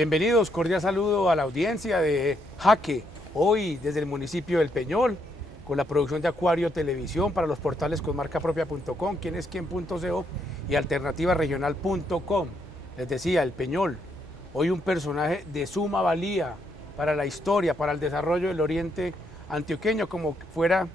Bienvenidos, cordial saludo a la audiencia de Jaque, hoy desde el municipio del Peñol, con la producción de Acuario Televisión para los portales conmarcapropia.com, quienesquien.co y alternativaregional.com. Les decía, el Peñol, hoy un personaje de suma valía para la historia, para el desarrollo del oriente antioqueño, como fuera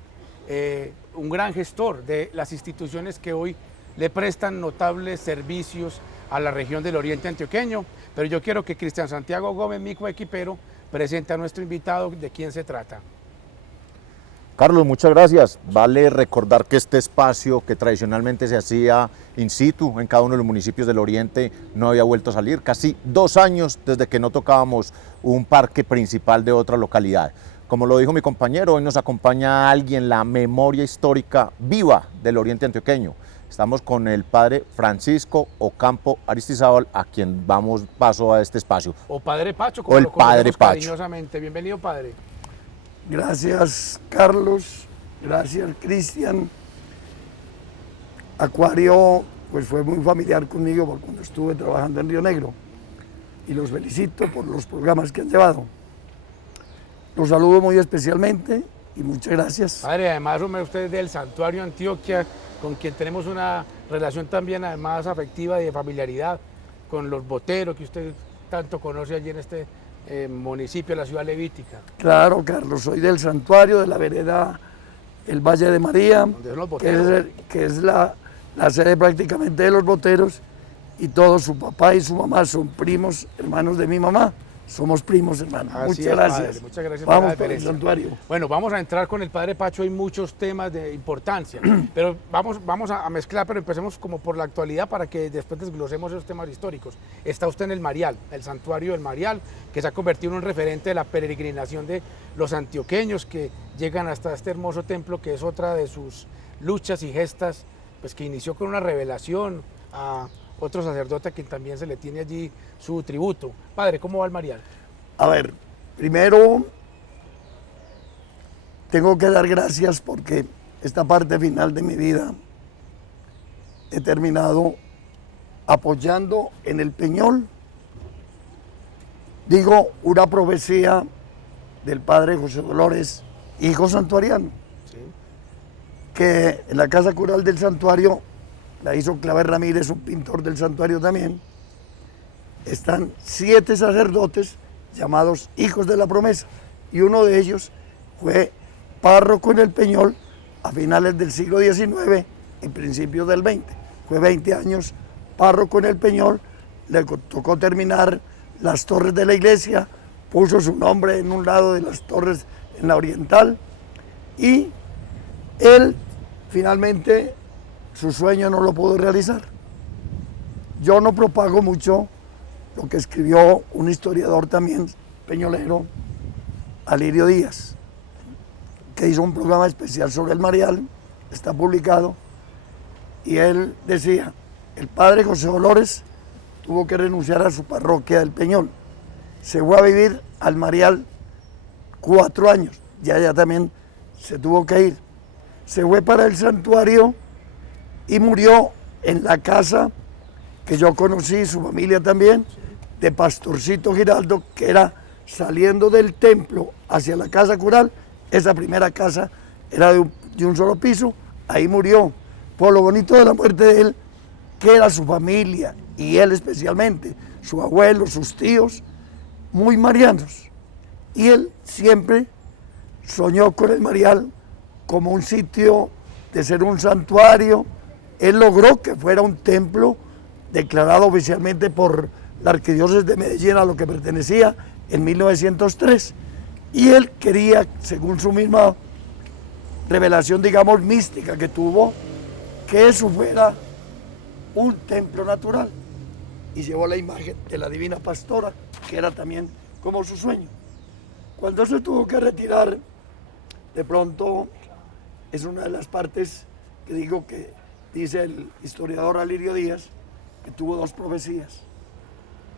un gran gestor de las instituciones que hoy le prestan notables servicios a la región del oriente antioqueño. Pero yo quiero que Cristian Santiago Gómez, mi coequipero, presente a nuestro invitado de quién se trata. Carlos, muchas gracias. Vale recordar que este espacio que tradicionalmente se hacía in situ en cada uno de los municipios del oriente no había vuelto a salir. Casi 2 años desde que no tocábamos un parque principal de otra localidad. Como lo dijo mi compañero, hoy nos acompaña alguien, la memoria histórica viva del oriente antioqueño. Estamos con el padre Francisco Ocampo Aristizábal, a quien damos paso a este espacio. O padre Pacho, como lo conocemos cariñosamente. Bienvenido, padre. Gracias, Carlos. Gracias, Cristian. Acuario pues fue muy familiar conmigo por cuando estuve trabajando en Río Negro. Y los felicito por los programas que han llevado. Los saludo muy especialmente y muchas gracias. Padre, además, usted es del Santuario Antioquia, con quien tenemos una relación también además afectiva y de familiaridad, con los boteros que usted tanto conoce allí en este municipio, la ciudad levítica. Claro, Carlos, soy del Santuario, de la vereda El Valle de María, que es la sede prácticamente de los boteros, y todos, su papá y su mamá son primos, hermanos de mi mamá. Somos primos, hermanos. Muchas gracias. Padre, muchas gracias. Vamos por el santuario. Bueno, vamos a entrar con el padre Pacho, hay muchos temas de importancia, pero vamos a mezclar, pero empecemos como por la actualidad para que después desglosemos esos temas históricos. Está usted en el Marial, el santuario del Marial, que se ha convertido en un referente de la peregrinación de los antioqueños que llegan hasta este hermoso templo, que es otra de sus luchas y gestas, pues que inició con una revelación a otro sacerdote a quien también se le tiene allí su tributo. Padre, ¿cómo va el Marial? A ver, primero tengo que dar gracias porque esta parte final de mi vida he terminado apoyando en el Peñol, digo, una profecía del padre José Dolores, hijo santuariano, Sí. que en la casa cural del santuario la hizo Claver Ramírez, un pintor del santuario también. Están 7 sacerdotes llamados hijos de la promesa, y uno de ellos fue párroco en el Peñol a finales del siglo XIX y principios del XX. Fue 20 años párroco en el Peñol, le tocó terminar las torres de la iglesia, puso su nombre en un lado de las torres en la oriental, y él finalmente su sueño no lo pudo realizar. Yo no propago mucho lo que escribió un historiador también peñolero, Alirio Díaz, que hizo un programa especial sobre el Marial, está publicado, y él decía, el padre José Dolores tuvo que renunciar a su parroquia del Peñol, se fue a vivir al Marial 4 años, ya también se tuvo que ir, se fue para el santuario y murió en la casa que yo conocí, su familia también, de Pastorcito Giraldo, que era saliendo del templo hacia la casa cural. Esa primera casa era de un solo piso, ahí murió. Por lo bonito de la muerte de él, que era su familia, y él especialmente, su abuelo, sus tíos, muy marianos. Y él siempre soñó con el Marial como un sitio de ser un santuario. Él logró que fuera un templo declarado oficialmente por la Arquidiócesis de Medellín, a lo que pertenecía, en 1903. Y él quería, según su misma revelación, digamos, mística que tuvo, que eso fuera un templo natural. Y llevó la imagen de la Divina Pastora, que era también como su sueño. Cuando se tuvo que retirar, de pronto, es una de las partes que digo que dice el historiador Alirio Díaz, que tuvo 2 profecías,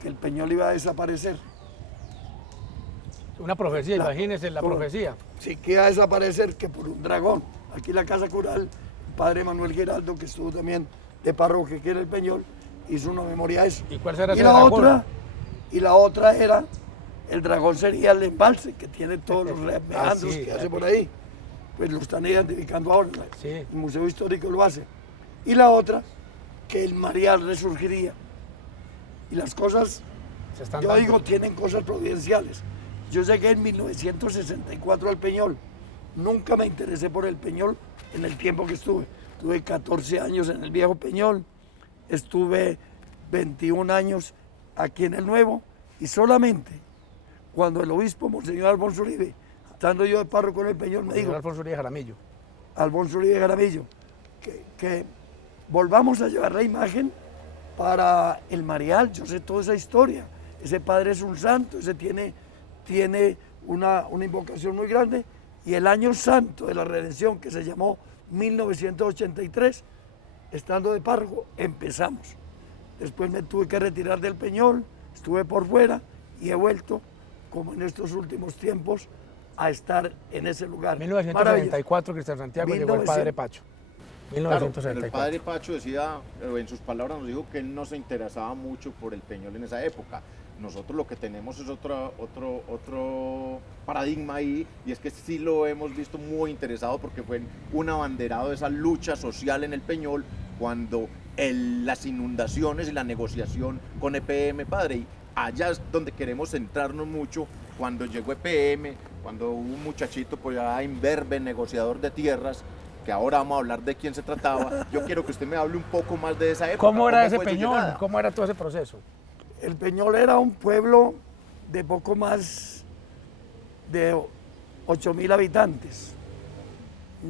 que el Peñol iba a desaparecer. Una profecía, imagínense la profecía. Sí, que iba a desaparecer, que por un dragón. Aquí en la casa cural, el padre Manuel Giraldo, que estuvo también de párroco aquí en el Peñol, hizo una memoria a eso. ¿Y cuál será y ese la dragón? otra, y la otra era, el dragón sería el embalse, que tiene todos los meandros sí, que hace por ahí. Pues lo están identificando ahora, Sí. el Museo Histórico lo hace. Y la otra, que el Marial resurgiría. Y las cosas, Se están yo dando. digo, tienen cosas providenciales. Yo llegué en 1964 al Peñol. Nunca me interesé por el Peñol en el tiempo que estuve. Tuve 14 años en el viejo Peñol, estuve 21 años aquí en el nuevo, y solamente cuando el obispo Monseñor Alfonso Uribe, estando yo de párroco en el Peñol, me dijo, Alfonso Uribe Jaramillo. Alfonso Uribe Jaramillo, que volvamos a llevar la imagen para el Marial. Yo sé toda esa historia. Ese padre es un santo, ese tiene una invocación muy grande. Y el año santo de la redención, que se llamó 1983, estando de párroco, empezamos. Después me tuve que retirar del Peñol, estuve por fuera y he vuelto, como en estos últimos tiempos, a estar en ese lugar. 1974, Cristian Santiago, llegó el padre Pacho. Claro, 1974. el padre Pacho decía, en sus palabras nos dijo que él no se interesaba mucho por el Peñol en esa época. Nosotros lo que tenemos es otro paradigma ahí, y es que sí lo hemos visto muy interesado porque fue un abanderado de esa lucha social en el Peñol cuando las inundaciones y la negociación con EPM, padre. Y allá es donde queremos centrarnos mucho, cuando llegó EPM, cuando hubo un muchachito por allá imberbe, negociador de tierras, que ahora vamos a hablar de quién se trataba. Yo quiero que usted me hable un poco más de esa época. ¿Cómo era ese fue su Peñol? llegada? ¿Cómo era todo ese proceso? El Peñol era un pueblo de poco más de 8.000 habitantes,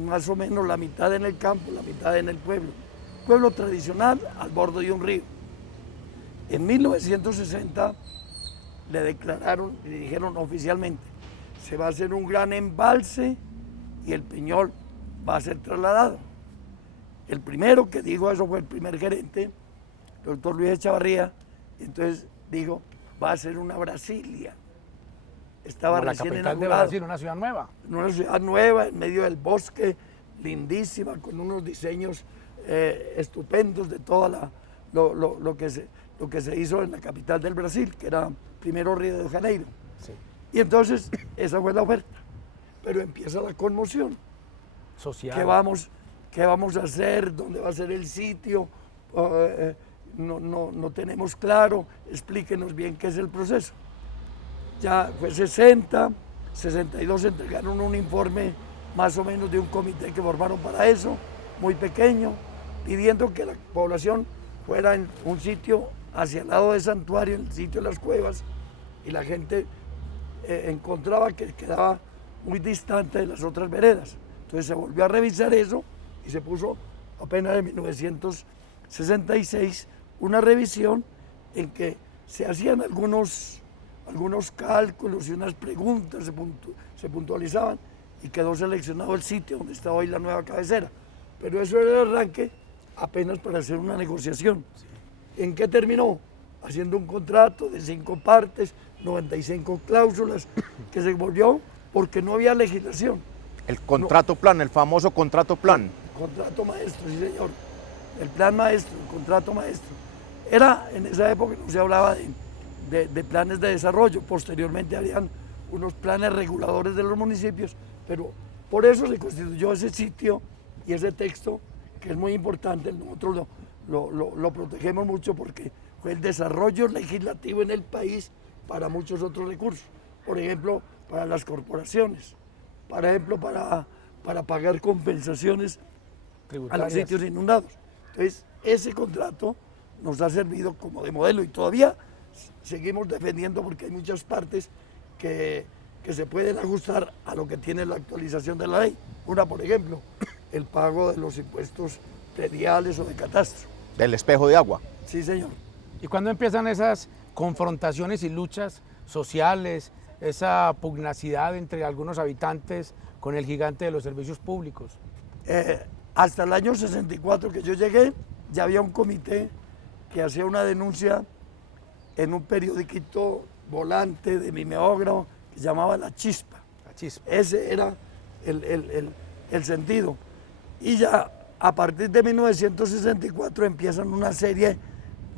más o menos la mitad en el campo, la mitad en el pueblo. Pueblo tradicional al borde de un río. En 1960 le declararon y le dijeron oficialmente, se va a hacer un gran embalse y el Peñol va a ser trasladado. El primero que dijo eso fue el primer gerente, el doctor Luis Echavarría. Y entonces dijo, va a ser una Brasilia. Estaba Como la recién capital de inaugurado. Brasil, una ciudad nueva. Una ciudad nueva, en medio del bosque, lindísima, con unos diseños estupendos de toda lo que se hizo en la capital del Brasil, que era primero Río de Janeiro. Sí. Y entonces, esa fue la oferta. Pero empieza la conmoción. Social. ¿Qué vamos a hacer? ¿Dónde va a ser el sitio? No tenemos claro, explíquenos bien qué es el proceso. Ya fue 60, 62 entregaron un informe más o menos de un comité que formaron para eso, muy pequeño, pidiendo que la población fuera en un sitio hacia el lado del santuario, en el sitio de las cuevas, y la gente encontraba que quedaba muy distante de las otras veredas. Entonces se volvió a revisar eso y se puso apenas en 1966 una revisión en que se hacían algunos cálculos y unas preguntas, se puntualizaban, y quedó seleccionado el sitio donde está hoy la nueva cabecera. Pero eso era el arranque apenas para hacer una negociación. ¿En qué terminó? Haciendo un contrato de 5 partes, 95 cláusulas, que se volvió porque no había legislación. El contrato plan, el famoso contrato plan. Contrato maestro, sí señor. El plan maestro, el contrato maestro. Era, en esa época no se hablaba de planes de desarrollo. Posteriormente habían unos planes reguladores de los municipios, pero por eso se constituyó ese sitio y ese texto, que es muy importante. Nosotros lo protegemos mucho porque fue el desarrollo legislativo en el país para muchos otros recursos. Por ejemplo, para las corporaciones, por ejemplo, para pagar compensaciones a los sitios inundados. Entonces, ese contrato nos ha servido como de modelo y todavía seguimos defendiendo porque hay muchas partes que se pueden ajustar a lo que tiene la actualización de la ley. Una, por ejemplo, el pago de los impuestos prediales o de catastro. Del espejo de agua. Sí, señor. ¿Y cuándo empiezan esas confrontaciones y luchas sociales, esa pugnacidad entre algunos habitantes con el gigante de los servicios públicos? Hasta el año 64 que yo llegué, ya había un comité que hacía una denuncia en un periodiquito volante de mimeógrafo que se llamaba La Chispa. La Chispa. Ese era el sentido. Y ya a partir de 1964 empiezan una serie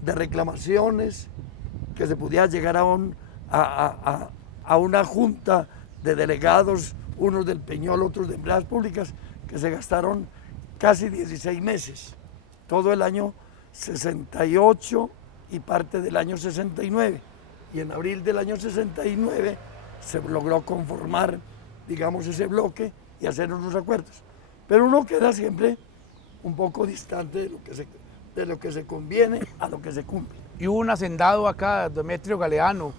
de reclamaciones que se pudiera llegar a una junta de delegados, unos del Peñol, otros de empleadas públicas, que se gastaron casi 16 meses, todo el año 68 y parte del año 69. Y en abril del año 69 se logró conformar, digamos, ese bloque y hacer unos acuerdos. Pero uno queda siempre un poco distante de lo que se conviene a lo que se cumple. Y hubo un hacendado acá, Demetrio Galeano,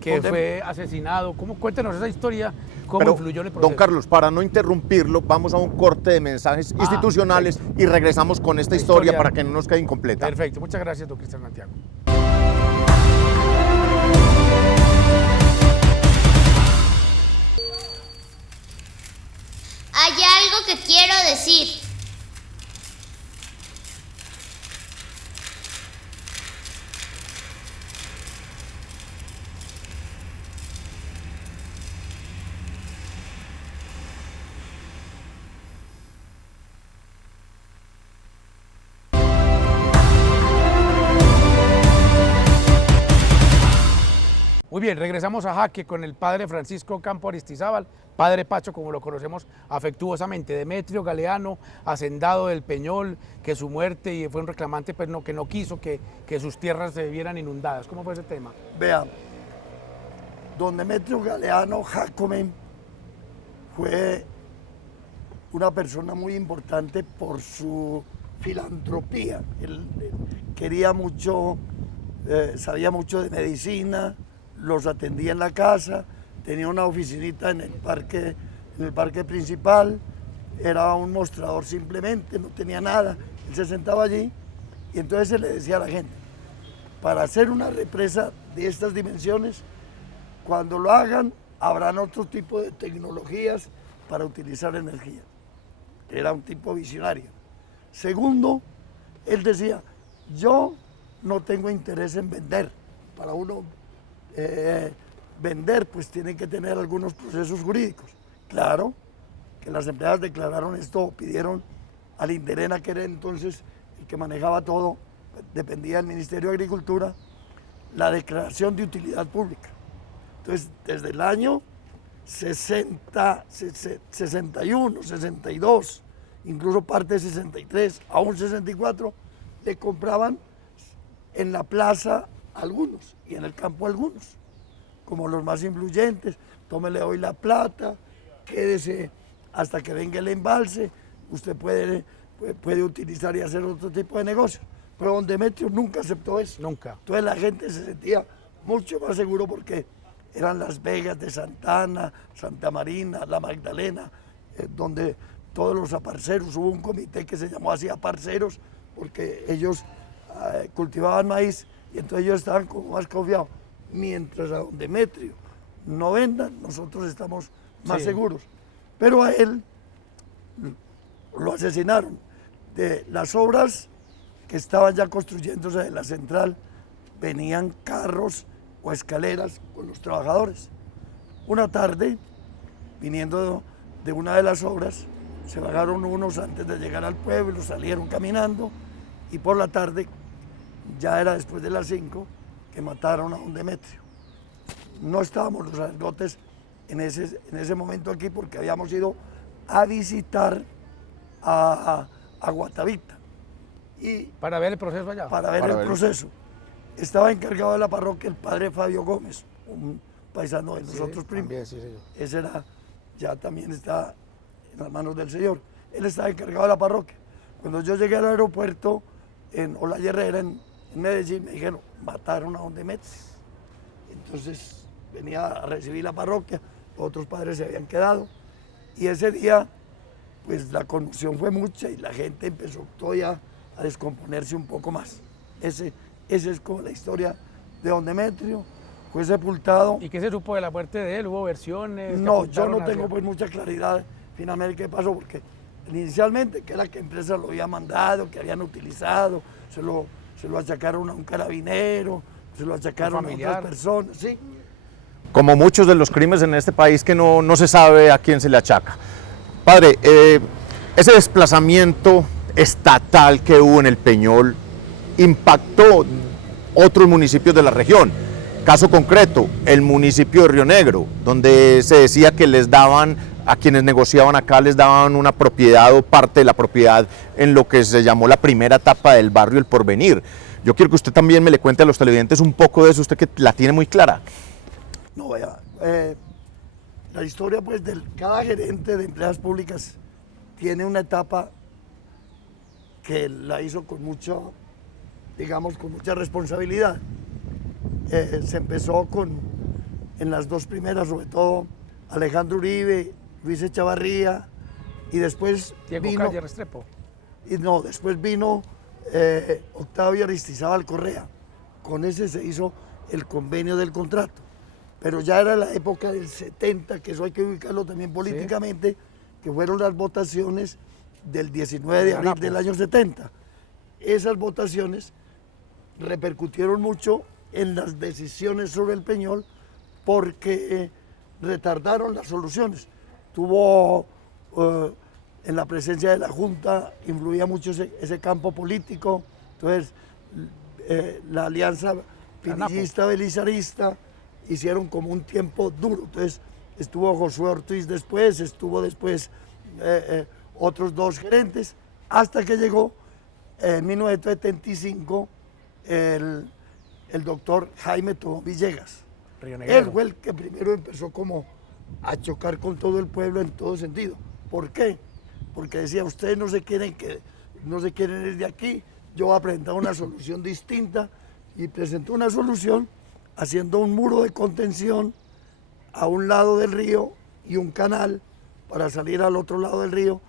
que fue asesinado. Cuéntenos esa historia, cómo influyó en el proceso. Don Carlos, para no interrumpirlo, vamos a un corte de mensajes institucionales y regresamos con esta historia para que no nos quede incompleta. Perfecto, muchas gracias, don Cristian Santiago. Hay algo que quiero decir. Muy bien, regresamos a Jaque con el padre Francisco Campo Aristizábal, padre Pacho, como lo conocemos afectuosamente. Demetrio Galeano, hacendado del Peñol, que su muerte y fue un reclamante, pero que no quiso que sus tierras se vieran inundadas. ¿Cómo fue ese tema? Vea, don Demetrio Galeano Jacome fue una persona muy importante por su filantropía. Él quería mucho, sabía mucho de medicina, los atendía en la casa, tenía una oficinita en el parque principal, era un mostrador simplemente, no tenía nada, él se sentaba allí y entonces se le decía a la gente, para hacer una represa de estas dimensiones, cuando lo hagan, habrán otro tipo de tecnologías para utilizar energía. Era un tipo visionario. Segundo, él decía, yo no tengo interés en vender. Para uno vender, pues tiene que tener algunos procesos jurídicos. Claro, que las empleadas declararon esto, pidieron al Inderena, que era entonces el que manejaba todo, dependía del Ministerio de Agricultura, la declaración de utilidad pública. Entonces, desde el año 60, 61, 62, incluso parte de 63, aún 64, le compraban en la plaza algunos y en el campo algunos, como los más influyentes. Tómele hoy la plata, quédese hasta que venga el embalse, usted puede utilizar y hacer otro tipo de negocios. Pero don Demetrio nunca aceptó eso. Nunca. Entonces la gente se sentía mucho más seguro porque eran las Vegas de Santa Ana, Santa Marina, La Magdalena, donde todos los aparceros, hubo un comité que se llamó así aparceros, porque ellos cultivaban maíz y entonces ellos estaban como más confiados. Mientras a don Demetrio no vendan, nosotros estamos más seguros. Pero a él lo asesinaron. De las obras que estaban ya construyéndose de la central, venían carros o escaleras con los trabajadores. Una tarde, viniendo de una de las obras, se bajaron unos antes de llegar al pueblo, salieron caminando y por la tarde, ya era después de las 5, que mataron a don Demetrio. No estábamos los sacerdotes en ese momento aquí porque habíamos ido a visitar a Guatavita. Y para ver el proceso allá. Para ver el proceso. Estaba encargado de la parroquia el padre Fabio Gómez, un paisano de nosotros primos. También, sí, señor. Ese ya también está en las manos del Señor. Él estaba encargado de la parroquia. Cuando yo llegué al aeropuerto en Olaya Herrera, en Medellín, me dijeron, mataron a don Demetrio. Entonces venía a recibir la parroquia, otros padres se habían quedado. Y ese día, pues la conmoción fue mucha y la gente empezó todavía a descomponerse un poco más. Esa es como la historia de don Demetrio. Fue sepultado. ¿Y qué se supo de la muerte de él? ¿Hubo versiones? No, yo no tengo pues mucha claridad finalmente qué pasó, porque inicialmente que era que empresa lo había mandado, que habían utilizado, se lo achacaron a un carabinero, se lo achacaron a otras personas, sí. Como muchos de los crímenes en este país que no se sabe a quién se le achaca. Padre, ese desplazamiento estatal que hubo en el Peñol impactó otros municipios de la región. Caso concreto, el municipio de Río Negro, donde se decía que les daban, a quienes negociaban acá, les daban una propiedad o parte de la propiedad en lo que se llamó la primera etapa del barrio El Porvenir. Yo quiero que usted también me le cuente a los televidentes un poco de eso, usted que la tiene muy clara. No, vaya, la historia pues de cada gerente de empresas públicas tiene una etapa que la hizo con mucho, digamos, con mucha responsabilidad. Se empezó en las dos primeras, sobre todo Alejandro Uribe, Luis Echavarría, y después Diego vino, Calle Restrepo. y no, después vino Octavio Aristizábal Correa. Con ese se hizo el convenio del contrato. Pero ya era la época del 70, que eso hay que ubicarlo también políticamente, que fueron las votaciones del 19 de abril del año 70. Esas votaciones repercutieron mucho en las decisiones sobre el Peñol porque retardaron las soluciones. Tuvo, en la presencia de la Junta, influía mucho ese campo político, entonces la alianza pinillista-belizarista hicieron como un tiempo duro, entonces estuvo Josué Ortiz después, estuvo después otros dos gerentes, hasta que llegó en 1975 el doctor Jaime Tobón Villegas. Él fue el que primero empezó como a chocar con todo el pueblo en todo sentido. ¿Por qué? Porque decía, ustedes no se quieren ir de aquí, yo voy a presentar una solución distinta, y presentó una solución haciendo un muro de contención a un lado del río y un canal para salir al otro lado del río,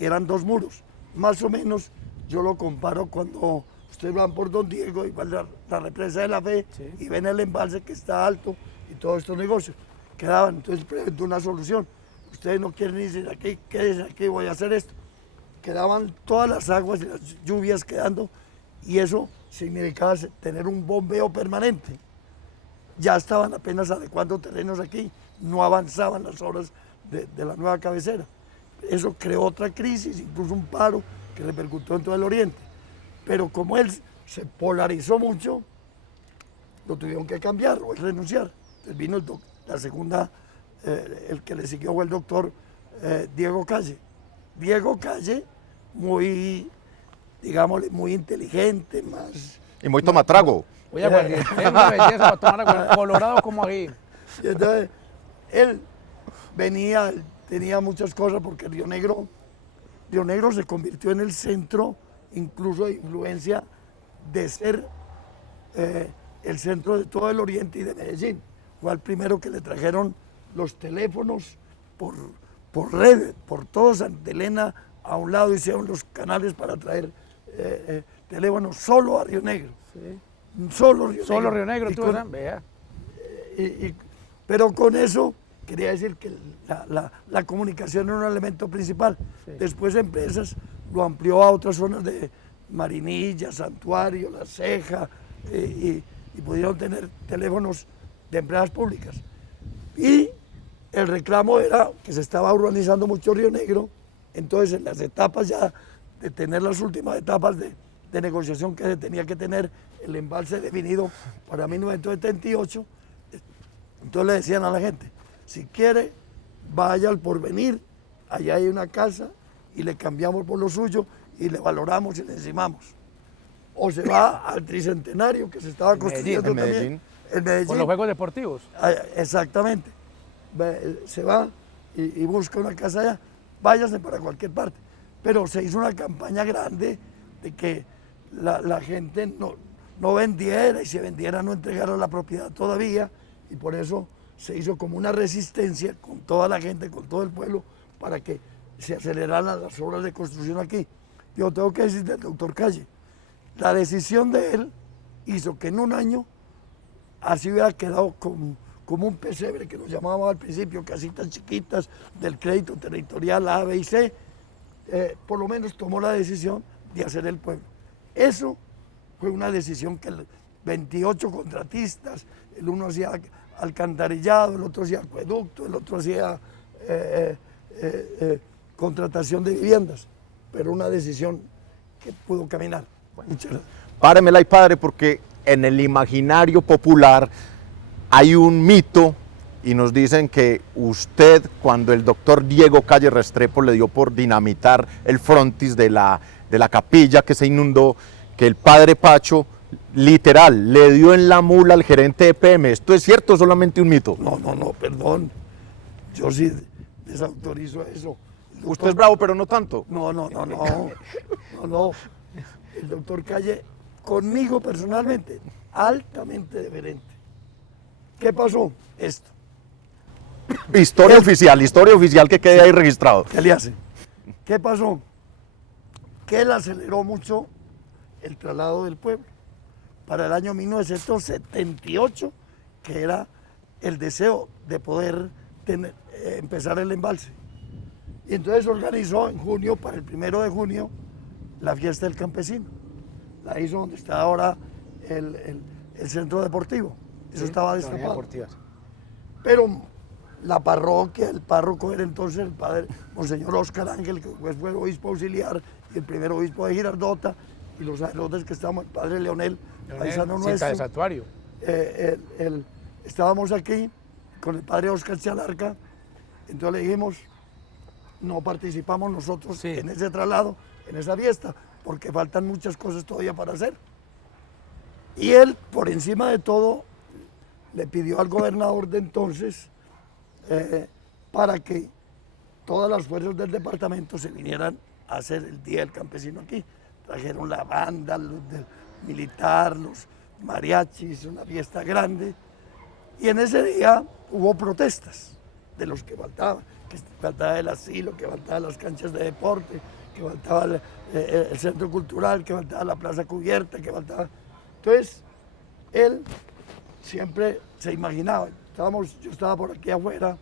y eran dos muros. Más o menos yo lo comparo cuando ustedes van por Don Diego y van la represa de la Fe, y ven el embalse que está alto y todos estos negocios. Quedaban, entonces presentó una solución. Ustedes no quieren irse de aquí, quédense aquí, voy a hacer esto. Quedaban todas las aguas y las lluvias quedando, y eso significaba tener un bombeo permanente. Ya estaban apenas adecuando terrenos aquí, no avanzaban las obras de la nueva cabecera. Eso creó otra crisis, incluso un paro que repercutió en todo el oriente. Pero como él se polarizó mucho, lo tuvieron que cambiar o renunciar. Entonces vino la segunda, el que le siguió fue el doctor Diego Calle. Diego Calle, muy, digámosle, muy inteligente, más... Y muy tomatrago. Oye, aguardiente, es una belleza para tomar agua, colorado como aquí. Y entonces, él venía, tenía muchas cosas, porque Río Negro se convirtió en el centro, incluso de influencia, de ser el centro de todo el oriente y de Medellín. Fue el primero que le trajeron los teléfonos por red, por todo Santa Elena a un lado, hicieron los canales para traer teléfonos solo a Río Negro. Sí. Solo Río Negro. Solo Río Negro, tú eras, vea. Pero con eso quería decir que la comunicación era un elemento principal. Sí. Después empresas lo amplió a otras zonas de Marinilla, Santuario, La Ceja, y pudieron tener teléfonos de empresas públicas. Y el reclamo era que se estaba urbanizando mucho Río Negro, entonces en las etapas ya de tener las últimas etapas de negociación que se tenía que tener el embalse definido para 1978, entonces le decían a la gente, si quiere, vaya al Porvenir, allá hay una casa y le cambiamos por lo suyo y le valoramos y le encimamos. O se va al Tricentenario, que se estaba construyendo también en Medellín. Por los Juegos Deportivos. Exactamente. Se va y busca una casa allá, váyase para cualquier parte. Pero se hizo una campaña grande de que la gente no vendiera, y si vendiera no entregara la propiedad todavía, y por eso se hizo como una resistencia con toda la gente, con todo el pueblo, para que se aceleraran las obras de construcción aquí. Yo tengo que decir del doctor Calle, la decisión de él hizo que en un año así hubiera quedado como un pesebre, que nos llamábamos al principio, casitas chiquitas del crédito territorial A, B y C, por lo menos tomó la decisión de hacer el pueblo. Eso fue una decisión que 28 contratistas, el uno hacía alcantarillado, el otro hacía acueducto, el otro hacía contratación de viviendas, pero una decisión que pudo caminar. Muchas gracias. Páremela ahí, padre, porque en el imaginario popular hay un mito y nos dicen que usted, cuando el doctor Diego Calle Restrepo le dio por dinamitar el frontis de la capilla que se inundó, que el padre Pacho literal le dio en la mula al gerente de EPM. ¿Esto es cierto o solamente un mito? No, perdón. Yo sí desautorizo eso. Usted es bravo, pero no tanto. No. El doctor Calle, conmigo personalmente, altamente deferente. ¿Qué pasó? Esto. Historia oficial que quede ahí registrado. ¿Qué le hace? ¿Qué pasó? Que él aceleró mucho el traslado del pueblo para el año 1978, que era el deseo de poder empezar el embalse. Y entonces organizó en junio, para el 1 de junio, la fiesta del campesino. La hizo donde está ahora el centro deportivo. Eso estaba destapado. Pero la parroquia, el párroco era entonces el padre Monseñor Oscar Ángel, que después fue obispo auxiliar y el primer obispo de Girardota, y los sacerdotes que estábamos, el padre Leonel, paisano nuestro. De Santuario. Estábamos aquí con el padre Oscar Chalarca, entonces le dijimos, no participamos nosotros en ese traslado, en esa fiesta, porque faltan muchas cosas todavía para hacer. Y él, por encima de todo, le pidió al gobernador de entonces para que todas las fuerzas del departamento se vinieran a hacer el Día del Campesino aquí. Trajeron la banda, los del militar, los mariachis, una fiesta grande. Y en ese día hubo protestas de los que faltaban, que faltaba el asilo, que faltaban las canchas de deporte, que faltaba el centro cultural, que faltaba la plaza cubierta, que faltaba... Entonces, él siempre se imaginaba, yo estaba por aquí afuera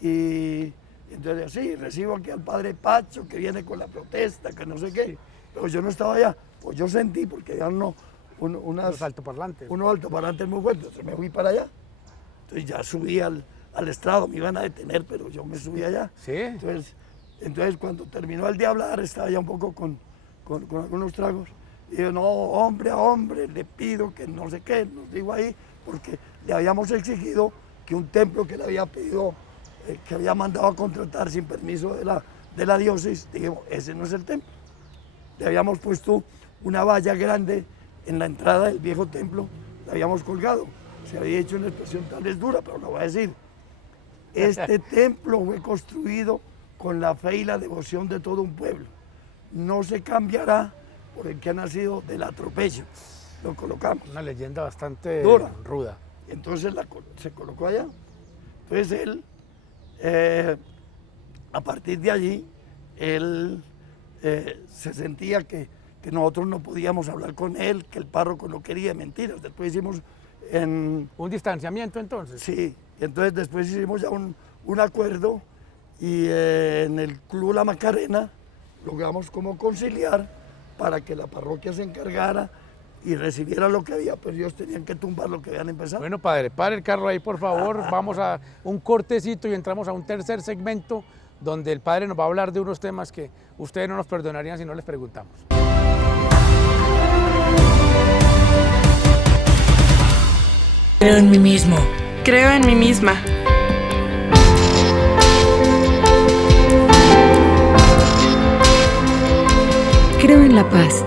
y entonces sí, recibo aquí al padre Pacho que viene con la protesta, que no sé qué, pero yo no estaba allá, pues yo sentí porque había unos altoparlantes muy fuertes, entonces me fui para allá, entonces ya subí al estrado, me iban a detener, pero yo me subí allá. Sí. Entonces cuando terminó el de hablar, estaba ya un poco con algunos tragos, y yo, no, hombre a hombre, le pido que no sé qué, nos digo ahí, porque le habíamos exigido que un templo que le había pedido, que había mandado a contratar sin permiso de la diócesis, dijimos, ese no es el templo. Le habíamos puesto una valla grande en la entrada del viejo templo, la habíamos colgado. Se había hecho una expresión tal vez dura, pero lo voy a decir. Este templo fue construido con la fe y la devoción de todo un pueblo. No se cambiará por el que ha nacido del atropello. Lo colocamos. Una leyenda bastante dura, ruda. Entonces se colocó allá. Entonces él, a partir de allí, él se sentía que nosotros no podíamos hablar con él, que el párroco no quería, mentiras. Después hicimos un distanciamiento entonces. Sí, entonces después hicimos ya un acuerdo y en el Club La Macarena logramos como conciliar para que la parroquia se encargara y recibiera lo que había, pero ellos tenían que tumbar lo que habían empezado. Bueno, padre, pare el carro ahí, por favor. Vamos a un cortecito y entramos a un tercer segmento donde el padre nos va a hablar de unos temas que ustedes no nos perdonarían si no les preguntamos. Creo en mí mismo. Creo en mí misma. Creo en la paz.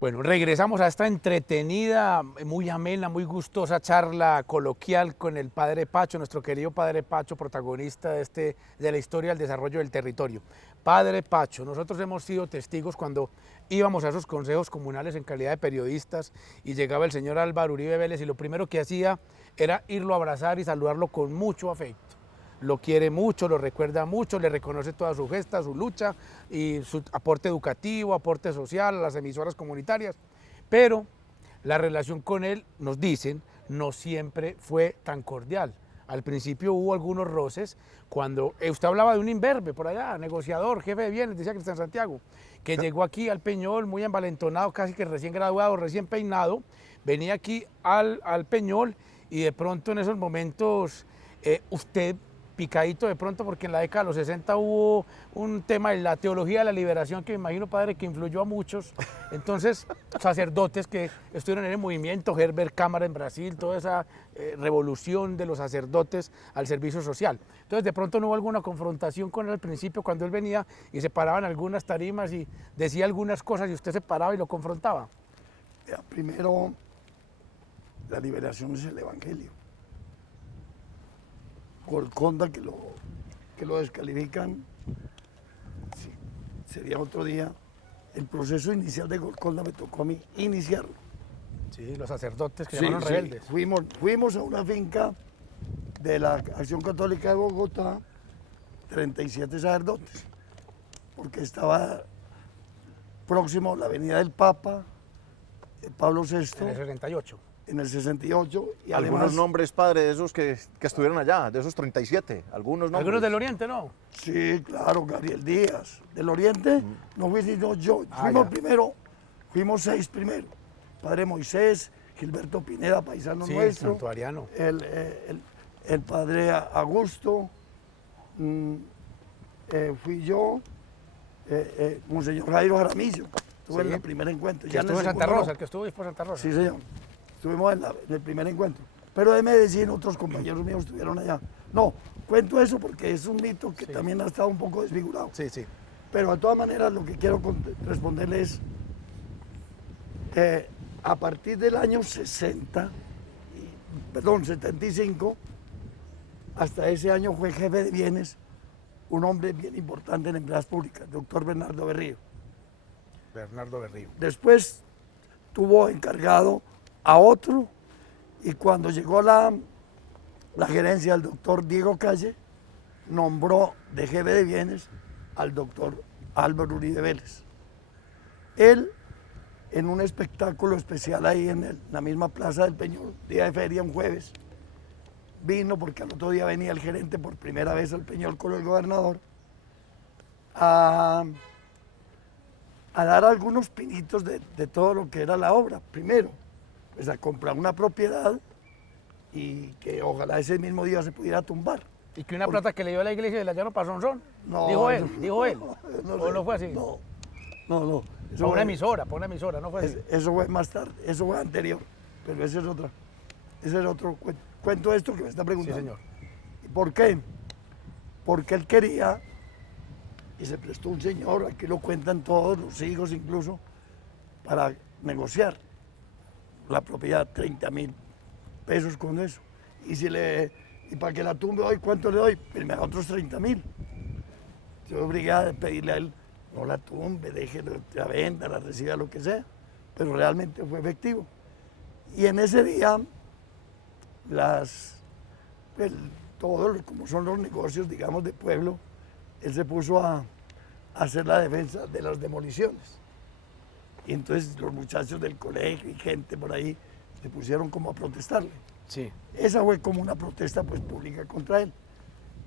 Bueno, regresamos a esta entretenida, muy amena, muy gustosa charla coloquial con el padre Pacho, nuestro querido padre Pacho, protagonista de la historia del desarrollo del territorio. Padre Pacho, nosotros hemos sido testigos cuando íbamos a esos consejos comunales en calidad de periodistas y llegaba el señor Álvaro Uribe Vélez y lo primero que hacía era irlo a abrazar y saludarlo con mucho afecto. Lo quiere mucho, lo recuerda mucho, le reconoce toda su gesta, su lucha y su aporte educativo, aporte social a las emisoras comunitarias. Pero la relación con él, nos dicen, no siempre fue tan cordial. Al principio hubo algunos roces cuando usted hablaba de un imberbe por allá, negociador, jefe de bienes, decía que está en Santiago, que llegó aquí al Peñol muy envalentonado, casi que recién graduado, recién peinado, venía aquí al Peñol y de pronto en esos momentos usted picadito de pronto porque en la década de los 60 hubo un tema de la teología de la liberación que me imagino, padre, que influyó a muchos. Entonces, sacerdotes que estuvieron en el movimiento, Herbert Cámara en Brasil, toda esa revolución de los sacerdotes al servicio social. Entonces, de pronto no hubo alguna confrontación con él al principio cuando él venía y se paraban algunas tarimas y decía algunas cosas y usted se paraba y lo confrontaba. Ya, primero, la liberación es el Evangelio. Golconda, que lo descalifican, sí, sería otro día. El proceso inicial de Golconda me tocó a mí iniciarlo. Sí, los sacerdotes que Sí, llamaron sí, rebeldes. fuimos a una finca de la Acción Católica de Bogotá, 37 sacerdotes, porque estaba próximo a la Avenida del Papa, Pablo VI, En el 78. en el 68, y Algunos además, nombres, padre, de esos que estuvieron allá, de esos 37, algunos nombres. Algunos del Oriente, ¿no? sí, claro, Gabriel Díaz, del Oriente, no fui sino yo, fuimos ya. primero, fuimos 6 primero, Padre Moisés, Gilberto Pineda, paisano Sí, nuestro, santuariano. el Padre Augusto, fui yo, Monseñor Jairo Jaramillo, estuve en Sí. el primer encuentro. Que Ya en el estuvo en Santa segundo no. Rosa, el que estuvo después en Santa Rosa. Sí, señor. Estuvimos en el primer encuentro. Pero de Medellín, otros compañeros míos estuvieron allá. No, cuento eso porque es un mito que también ha estado un poco desfigurado. Sí, sí. Pero de todas maneras, lo que quiero responderle es que a partir del año 75, hasta ese año fue jefe de bienes un hombre bien importante en empleadas públicas, el doctor Bernardo Berrío. Bernardo Berrío. Después tuvo encargado a otro y cuando llegó la gerencia del doctor Diego Calle, nombró de jefe de bienes al doctor Álvaro Uribe Vélez. Él, en un espectáculo especial ahí en la misma Plaza del Peñol, día de feria, un jueves, vino porque al otro día venía el gerente por primera vez al Peñol con el gobernador a dar algunos pinitos de todo lo que era la obra. Primero, pues a comprar una propiedad y que ojalá ese mismo día se pudiera tumbar. Y que una plata que le dio a la iglesia de la Llano Pasonzón. No, Dijo él, no, dijo él. no ¿O sé. no fue así? No. Para una emisora, no fue así. Eso fue más tarde, eso fue anterior, pero ese es otro cuento. Cuento esto que me está Sí, preguntando. señor. ¿Y por qué? Porque él quería, y se prestó un señor, aquí lo cuentan todos, los hijos incluso, para negociar la propiedad, 30.000 pesos con eso. Y para que la tumbe hoy, ¿cuánto le doy? Pues me da otros 30.000. Yo obligué a pedirle a él, no la tumbe, déjelo, la venda, la reciba, lo que sea. Pero realmente fue efectivo. Y en ese día, todos, como son los negocios, digamos, de pueblo, él se puso a hacer la defensa de las demoliciones. Y entonces los muchachos del colegio y gente por ahí se pusieron como a protestarle. Sí. Esa fue como una protesta pues pública contra él.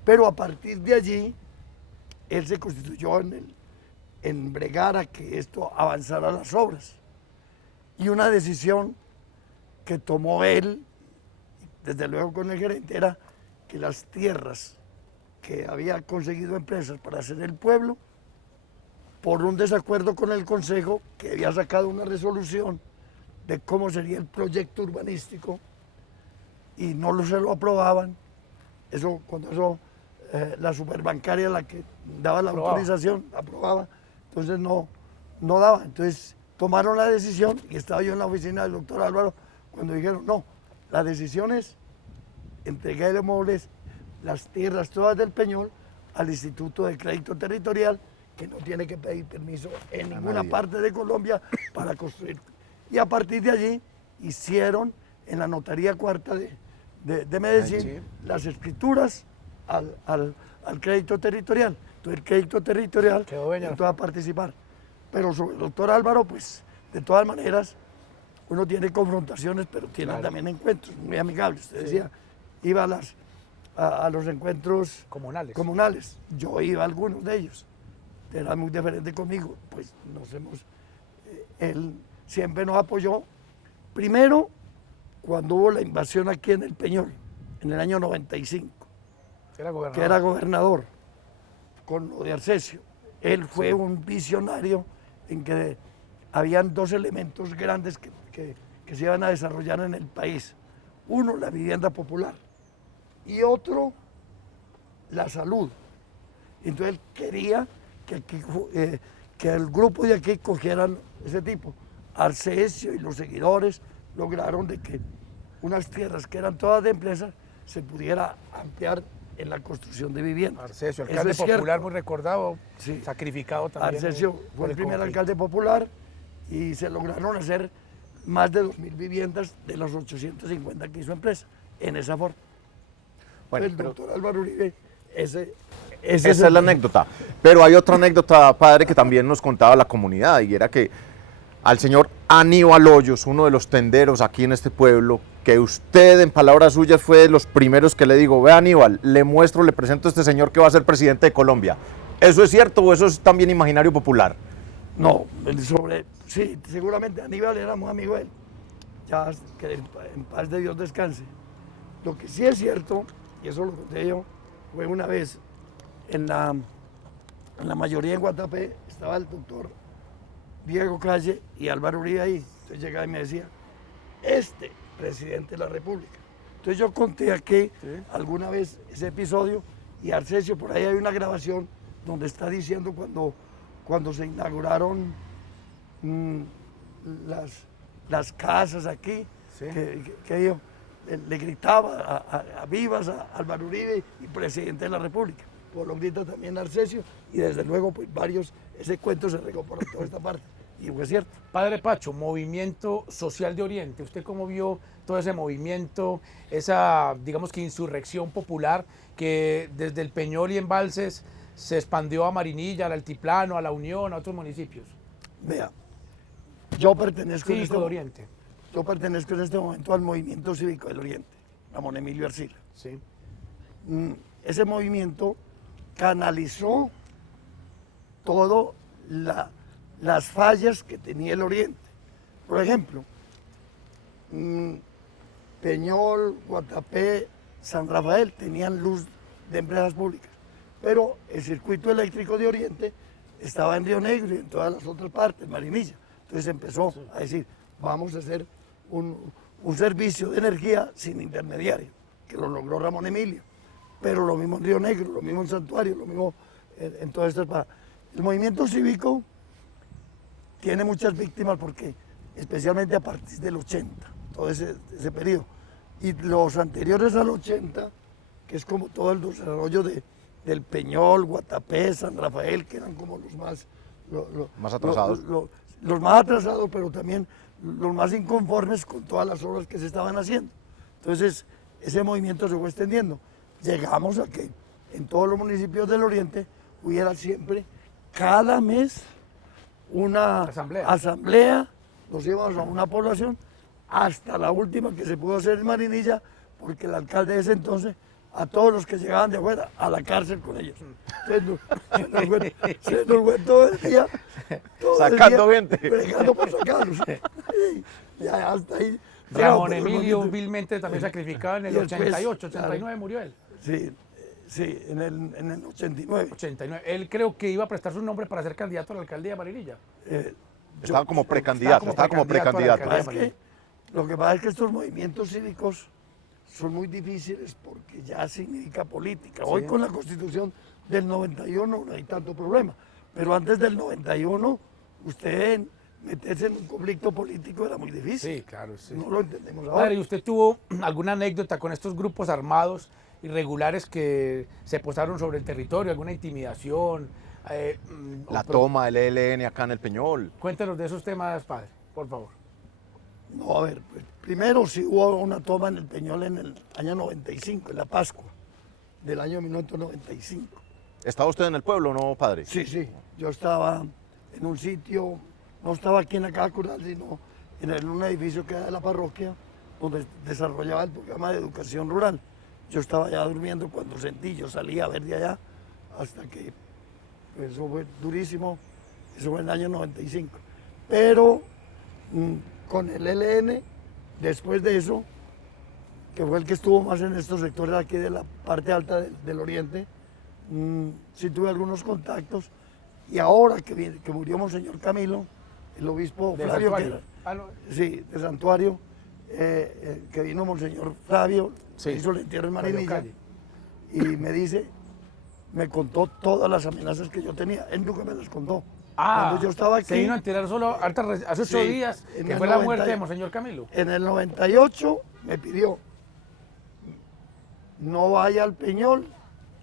Pero a partir de allí, él se constituyó en bregar a que esto avanzara las obras. Y una decisión que tomó él, desde luego con el gerente, era que las tierras que había conseguido empresas para hacer el pueblo, por un desacuerdo con el Consejo, que había sacado una resolución de cómo sería el proyecto urbanístico, y no se lo aprobaban, cuando la superbancaria, la que daba la autorización, aprobaba, entonces no daba. Entonces tomaron la decisión, y estaba yo en la oficina del doctor Álvaro, cuando dijeron, no, la decisión es entreguemos las tierras todas del Peñol al Instituto de Crédito Territorial, que no tiene que pedir permiso en ninguna parte de Colombia para construir. Y a partir de allí hicieron en la Notaría Cuarta de Medellín las escrituras al crédito territorial. Entonces el crédito territorial entró a participar. Pero sobre el doctor Álvaro, pues de todas maneras, uno tiene confrontaciones, pero tiene también encuentros muy amigables. Usted decía, iba a los encuentros comunales. Yo iba a algunos de ellos. Era muy diferente conmigo. Pues él siempre nos apoyó. Primero, cuando hubo la invasión aquí en el Peñol, en el año 95. gobernador. que era gobernador, con lo de Arcesio. Él fue un visionario en que habían dos elementos grandes que se iban a desarrollar en el país. Uno, la vivienda popular, y otro, la salud. Entonces él quería que el grupo de aquí cogieran ese tipo. Arcesio y los seguidores lograron de que unas tierras que eran todas de empresas se pudiera ampliar en la construcción de viviendas. Arcesio, Eso alcalde es popular cierto. muy recordado, Sí. sacrificado también. Arcesio por fue el primer conflicto. alcalde popular y se lograron hacer más de 2.000 viviendas de las 850 que hizo empresa en esa forma. Bueno, El pero doctor Álvaro Uribe, ese esa es la anécdota. Pero hay otra anécdota, padre, que también nos contaba la comunidad, y era que al señor Aníbal Hoyos, uno de los tenderos aquí en este pueblo, que usted, en palabras suyas, fue de los primeros que le digo, ve Aníbal, le muestro, le presento a este señor que va a ser presidente de Colombia. ¿Eso es cierto o eso es también imaginario popular? No, sí, seguramente Aníbal era muy amigo de él. Ya que en paz de Dios descanse. Lo que sí es cierto, y eso lo conté yo, fue una vez en la mayoría en Guatapé estaba el doctor Diego Calle y Álvaro Uribe ahí. Entonces llegaba y me decía, presidente de la República. Entonces yo conté aquí alguna vez ese episodio y Arcesio, por ahí hay una grabación donde está diciendo cuando se inauguraron las casas aquí, Sí. que yo le gritaba a vivas a Álvaro Uribe y presidente de la República. Pues lo grita también Arcesio y desde luego pues ese cuento se regó por toda esta parte y fue cierto. Padre Pacho, Movimiento Social de Oriente, ¿usted cómo vio todo ese movimiento, esa, digamos que insurrección popular que desde el Peñol y Embalses se expandió a Marinilla, al Altiplano, a La Unión, a otros municipios? Vea, yo pertenezco, Cívico de Oriente. yo pertenezco en este momento al Movimiento Cívico del Oriente, Ramón Emilio Arcila. Sí. Ese movimiento canalizó todas las fallas que tenía el Oriente. Por ejemplo, Peñol, Guatapé, San Rafael tenían luz de empresas públicas, pero el circuito eléctrico de Oriente estaba en Río Negro y en todas las otras partes, Marinilla. Entonces empezó a decir, vamos a hacer un servicio de energía sin intermediario, que lo logró Ramón Emilio. Pero lo mismo en Río Negro, lo mismo en Santuario, lo mismo en todas estas partes. El movimiento cívico tiene muchas víctimas porque, especialmente a partir del 80, todo ese periodo. Y los anteriores al 80, que es como todo el desarrollo del Peñol, Guatapé, San Rafael, que eran como los más... Más atrasados. Los más atrasados, pero también los más inconformes con todas las obras que se estaban haciendo. Entonces, ese movimiento se fue extendiendo. Llegamos a que en todos los municipios del Oriente hubiera siempre, cada mes, una asamblea, nos íbamos a una población, hasta la última que se pudo hacer en Marinilla, porque el alcalde de ese entonces, a todos los que llegaban de afuera, a la cárcel con ellos. Entonces, se nos fue todo el día. Sacando gente. Pregando por sacarlos. Ya hasta ahí. Ramón Emilio humilmente también sacrificado en el Y después, 88, claro. 89 murió él. Sí, en el 89. 89. Él creo que iba a prestar su nombre para ser candidato a la alcaldía de Marinilla. Estaba como precandidato, estaba como precandidato a la alcaldía. Lo que pasa es que estos movimientos cívicos son muy difíciles porque ya significa política. Hoy con la Constitución del 91 no hay tanto problema, pero antes del 91 usted meterse en un conflicto político era muy difícil. Sí, claro, sí. No lo entendemos ahora. Padre, ¿y usted tuvo alguna anécdota con estos grupos armados irregulares que se posaron sobre el territorio, alguna intimidación? La toma del ELN acá en el Peñol. Cuéntenos de esos temas, padre, por favor. No, a ver, pues, primero sí hubo una toma en el Peñol en el año 95, en la Pascua del año 1995. ¿Estaba usted en el pueblo, no, padre? Sí, yo estaba en un sitio, no estaba aquí en la Caja Cural, sino en un edificio que era de la parroquia, donde desarrollaba el programa de educación rural. Yo estaba allá durmiendo cuando sentí, yo salí a ver de allá, hasta que pues, eso fue durísimo, eso fue en el año 95. Pero con el ELN, después de eso, que fue el que estuvo más en estos sectores aquí de la parte alta del oriente, sí tuve algunos contactos. Y ahora que murió Monseñor Camilo, el obispo ¿De Flavio, Santuario? sí, de Santuario, que vino Monseñor Flavio, Sí. hizo el entierro en Flavio Marinilla, Calle. y me contó todas las amenazas que yo tenía. Él nunca me las contó. Cuando yo estaba aquí, se vino a enterar solo hace 8 Sí, días, en que el fue la 90 muerte de Monseñor Camilo. en el 98 me pidió, no vaya al Peñol,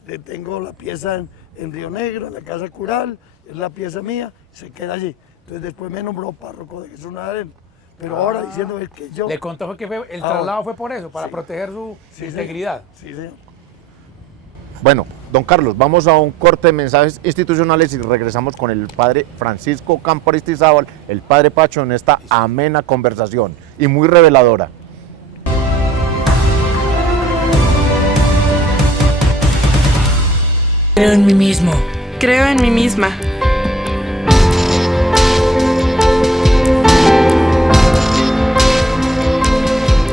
le tengo la pieza en Río Negro, en la Casa Cural, es la pieza mía, se queda allí. Entonces después me nombró párroco de Jesús Nazareno. Pero ahora diciendo que yo... Le contó que el Ahora, traslado fue por eso, para sí. proteger su Sí, integridad. Sí, señor. Bueno, don Carlos, vamos a un corte de mensajes institucionales y regresamos con el padre Francisco Campo Aristizábal, el padre Pacho, en esta amena conversación y muy reveladora. Creo en mí mismo. Creo en mí misma.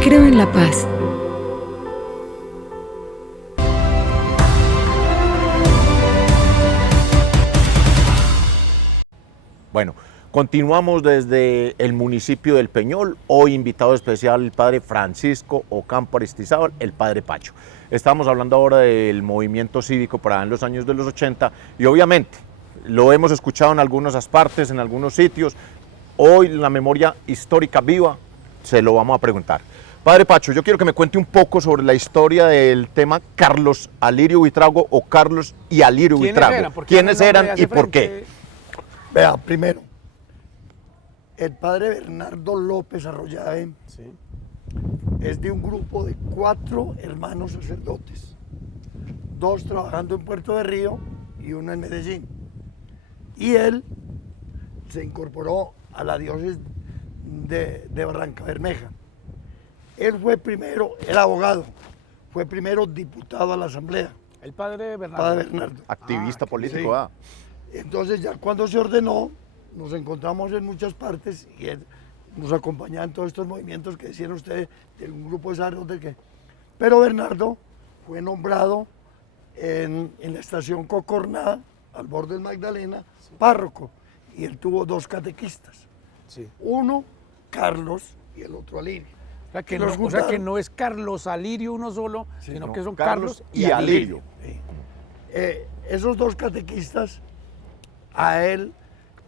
Creo en la paz. Bueno, continuamos desde el municipio del Peñol, hoy invitado especial el padre Francisco Ocampo Aristizábal, el padre Pacho. Estamos hablando ahora del movimiento cívico para en los años de los 80 y obviamente lo hemos escuchado en algunas partes, en algunos sitios. Hoy la memoria histórica viva se lo vamos a preguntar. Padre Pacho, yo quiero que me cuente un poco sobre la historia del tema Carlos Alirio Buitrago o Carlos y Alirio Buitrago. ¿Quiénes eran y por qué? Vea, primero, el padre Bernardo López Arroyave es de un grupo de 4 hermanos sacerdotes, 2 trabajando en Puerto de Río y 1 en Medellín. Y él se incorporó a la diócesis de Barranca Bermeja. Él fue primero, era abogado, fue primero diputado a la Asamblea. El padre Bernardo. Padre Bernardo. Activista político, sí. ¿ah? Entonces ya cuando se ordenó, nos encontramos en muchas partes y él nos acompañaba en todos estos movimientos que decían ustedes, de un grupo de sacerdotes que... Pero Bernardo fue nombrado en la estación Cocorná, al borde del Magdalena, párroco, y él tuvo 2 catequistas. Sí. Uno, Carlos, y el otro Alirio. O sea, que Los no, o sea juntaron. que no es Carlos Alirio uno solo, sino no, que son Carlos Carlos y Alirio. Sí. Esos 2 catequistas, a él,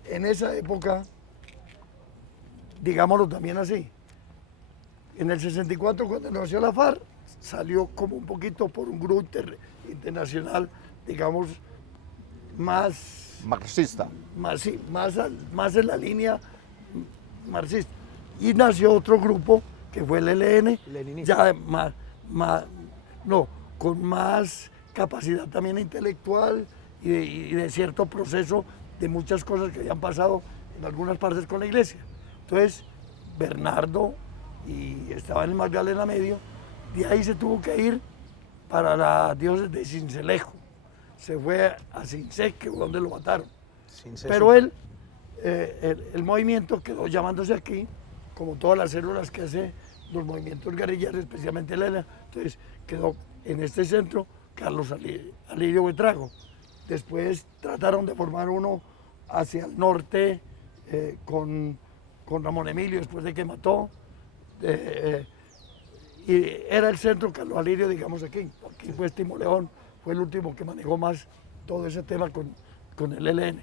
en esa época, digámoslo también así, en el 64 cuando nació la FARC, salió como un poquito por un grupo internacional, digamos, más Marxista. sí, más en la línea marxista. Y nació otro grupo que fue el ELN, Leninista. ya con más capacidad también intelectual y de cierto proceso de muchas cosas que habían pasado en algunas partes con la iglesia. Entonces, Bernardo y estaba en el Magdalena Medio, de ahí se tuvo que ir para la diócesis de Sincelejo. Se fue a Sincé, que fue donde lo mataron. Pero él, el movimiento quedó llamándose aquí, como todas las células que hace los movimientos guerrilleros, especialmente el ELN. Entonces quedó en este centro Carlos Alirio Buitrago. Después trataron de formar uno hacia el norte con Ramón Emilio, después de que mató. Y era el centro Carlos Alirio, digamos aquí. Aquí fue Timo León, fue el último que manejó más todo ese tema con el ELN.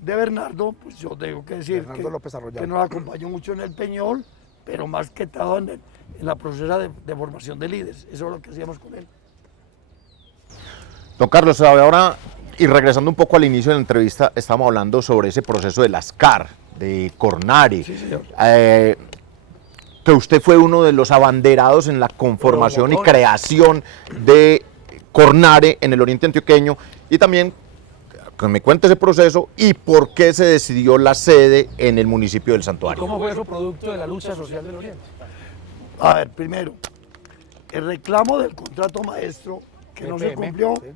De Bernardo, pues yo tengo que decir Bernardo López Arroyave. que nos acompañó mucho en el Peñol, pero más que todo en la procesa de formación de líderes. Eso es lo que hacíamos con él. Don Carlos, ahora, y regresando un poco al inicio de la entrevista, estamos hablando sobre ese proceso de las CAR, de Cornari. Sí, señor. Que usted fue uno de los abanderados en la conformación y Promotor. creación de Cornare en el oriente antioqueño, y también que me cuente ese proceso y por qué se decidió la sede en el municipio del Santuario. ¿Cómo fue eso producto de la lucha social del Oriente? A ver, primero, el reclamo del contrato maestro que no se EPM, cumplió, sí.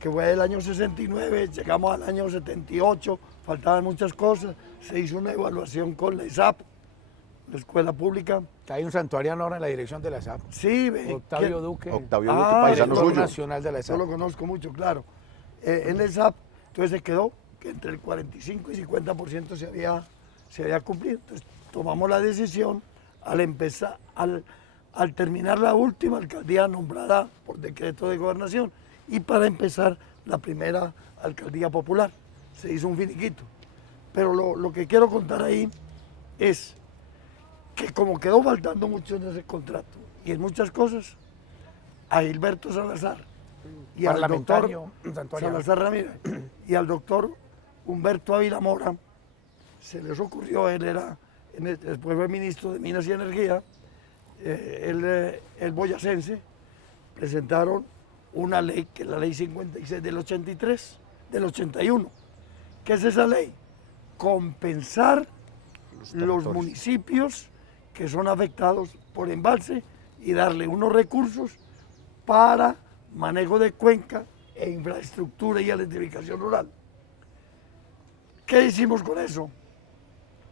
que fue del año 69, llegamos al año 78, faltaban muchas cosas, se hizo una evaluación con la ISAP, la escuela pública. Hay un santuariano ahora en la dirección de la ESAP. Sí, ve. Octavio Duque. Octavio Duque, Ah, paisano director suyo. nacional de la Yo ESAP. lo conozco mucho, claro. En el SAP, entonces se quedó que entre el 45 y 50% se había cumplido. Entonces tomamos la decisión al terminar la última alcaldía nombrada por decreto de gobernación y para empezar la primera alcaldía popular. Se hizo un finiquito. Pero lo que quiero contar ahí es que como quedó faltando mucho en ese contrato y en muchas cosas, a Gilberto Salazar y al doctor Parlamentario, santuariano. Salazar Ramírez y al doctor Humberto Ávila Mora se les ocurrió, después fue ministro de Minas y Energía, el boyacense, presentaron una ley, que es la ley 56 del 83, del 81. ¿Qué es esa ley? Compensar los municipios que son afectados por embalse y darle unos recursos para manejo de cuenca e infraestructura y electrificación rural. ¿Qué hicimos con eso?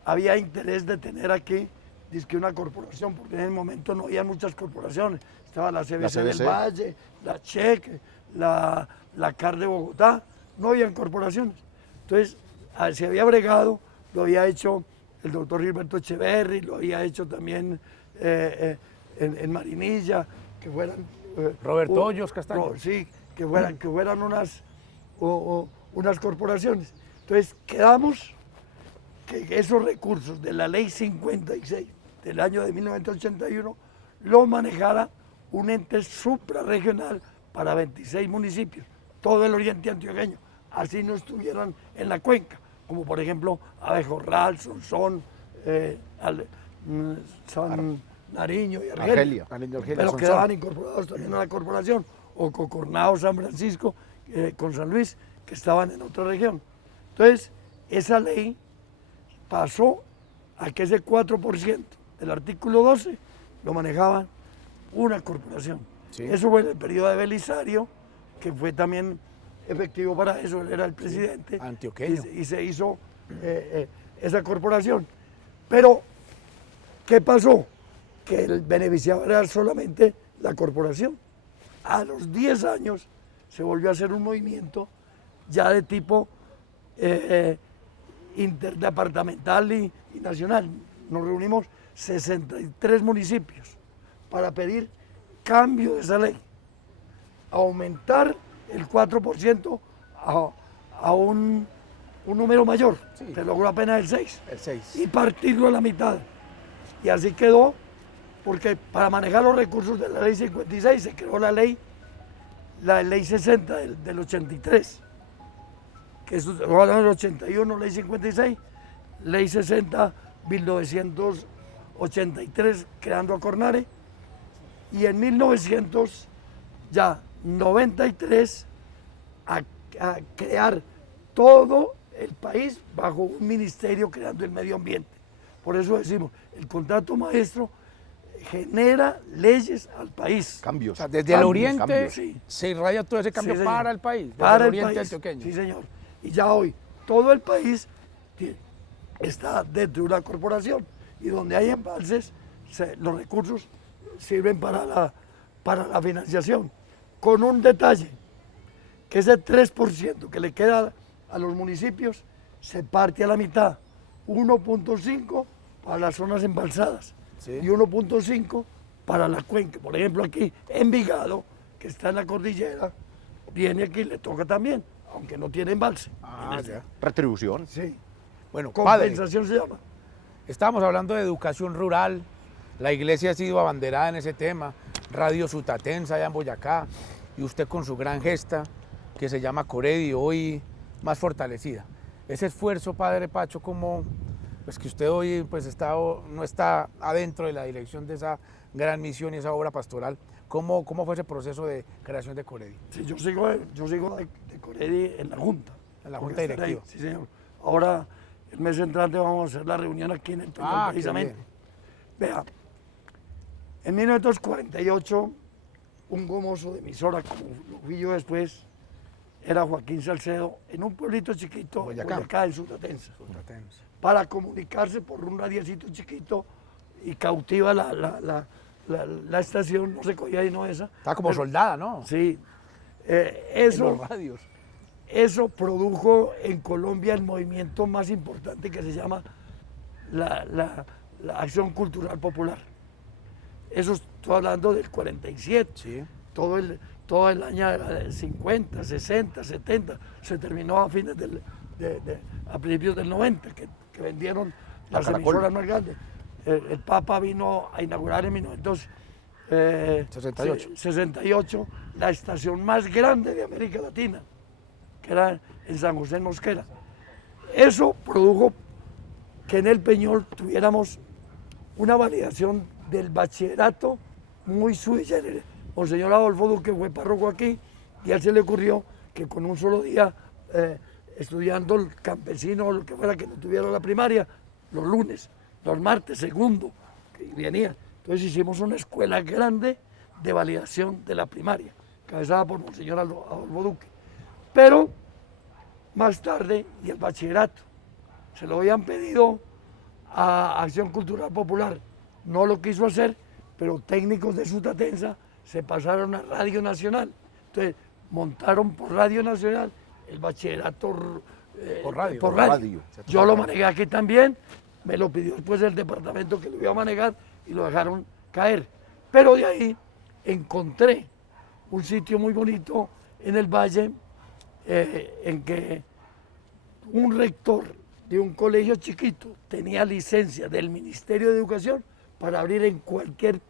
Había interés de tener aquí dizque una corporación, porque en el momento no había muchas corporaciones. Estaba la CBC del Valle, la Cheque, la CAR de Bogotá, no habían corporaciones. Entonces, se había bregado, lo había hecho el doctor Gilberto Echeverri, lo había hecho también en Marinilla, que fueran... Roberto Hoyos Castaño. Sí, que fueran unas corporaciones. Entonces, quedamos que esos recursos de la ley 56 del año de 1981 lo manejara un ente suprarregional para 26 municipios, todo el oriente antioqueño, así no estuvieran en la cuenca, como por ejemplo Abejorral, Sonsón, San Nariño y Argelia. Pero quedaban incorporados también a la corporación, o Cocornao, San Francisco, con San Luis, que estaban en otra región. Entonces, esa ley pasó a que ese 4% del artículo 12 lo manejaba una corporación. Sí. Eso fue en el periodo de Belisario, que fue también efectivo para eso, él era el presidente. Sí, antioqueño. Y se hizo esa corporación. Pero, ¿qué pasó? Que el beneficiado era solamente la corporación. A los 10 años se volvió a hacer un movimiento ya de tipo interdepartamental y nacional. Nos reunimos 63 municipios para pedir cambio de esa ley, aumentar el 4% a un número mayor, sí. Se logró apenas el 6, y partirlo a la mitad. Y así quedó, porque para manejar los recursos de la ley 56 se creó la ley 60 del 83, que es el 81, ley 56, ley 60, 1983, creando a Cornare, y en 1993 a crear todo el país bajo un ministerio creando el medio ambiente. Por eso decimos, el contrato maestro genera leyes al país. Cambios. O sea, desde el oriente se irradia todo ese cambio para el país, para el el oriente país, antioqueño. Sí, señor. Y ya hoy todo el país está dentro de una corporación y donde hay embalses, los recursos sirven para la financiación. Con un detalle, que ese 3% que le queda a los municipios se parte a la mitad, 1.5 para las zonas embalsadas, sí, y 1.5 para la cuenca. Por ejemplo, aquí Envigado, que está en la cordillera, viene aquí y le toca también, aunque no tiene embalse. Ya. Retribución. Sí. Bueno, compensación padre, se llama. Estábamos hablando de educación rural, la iglesia ha sido abanderada en ese tema, Radio Sutatensa allá en Boyacá, y usted con su gran gesta que se llama Coredi, hoy más fortalecida. Ese esfuerzo, padre Pacho, como pues que usted hoy pues no está adentro de la dirección de esa gran misión y esa obra pastoral, ¿cómo fue ese proceso de creación de Coredi? Sí, yo sigo de Coredi en la Junta. En la Junta Directiva. Sí, señor. Ahora, el mes entrante vamos a hacer la reunión aquí en el Peñol, precisamente. Vea, en 1948, un gomoso de emisora, como lo fui yo después, era Joaquín Salcedo, en un pueblito chiquito, Boyacá en Sutatensa, para comunicarse por un radiecito chiquito y cautiva la estación, no se cogía y no esa. Estaba como soldada, ¿no? Sí. En Eso, los radios. eso produjo en Colombia el movimiento más importante que se llama la Acción Cultural Popular. Eso estoy hablando del 47. Sí. Todo el año era 50, 60, 70, se terminó a fines a principios del 90, que vendieron las emisoras más grandes. El Papa vino a inaugurar en 1968 la estación más grande de América Latina, que era en San José en Mosquera. Eso produjo que en el Peñol tuviéramos una validación del bachillerato muy sui generis. Monseñor Adolfo Duque fue párroco aquí y a él se le ocurrió que con un solo día, estudiando el campesino o lo que fuera que no tuviera la primaria, los lunes, los martes, segundo, que venía. Entonces hicimos una escuela grande de validación de la primaria, cabezada por Monseñor Adolfo Duque. Pero más tarde, y el bachillerato, se lo habían pedido a Acción Cultural Popular, no lo quiso hacer, pero técnicos de Sutatensa se pasaron a Radio Nacional. Entonces montaron por Radio Nacional el bachillerato Por radio. por radio. Yo lo manejé aquí también, me lo pidió después el departamento que lo iba a manejar y lo dejaron caer. Pero de ahí encontré un sitio muy bonito en el valle en que un rector de un colegio chiquito tenía licencia del Ministerio de Educación para abrir en cualquier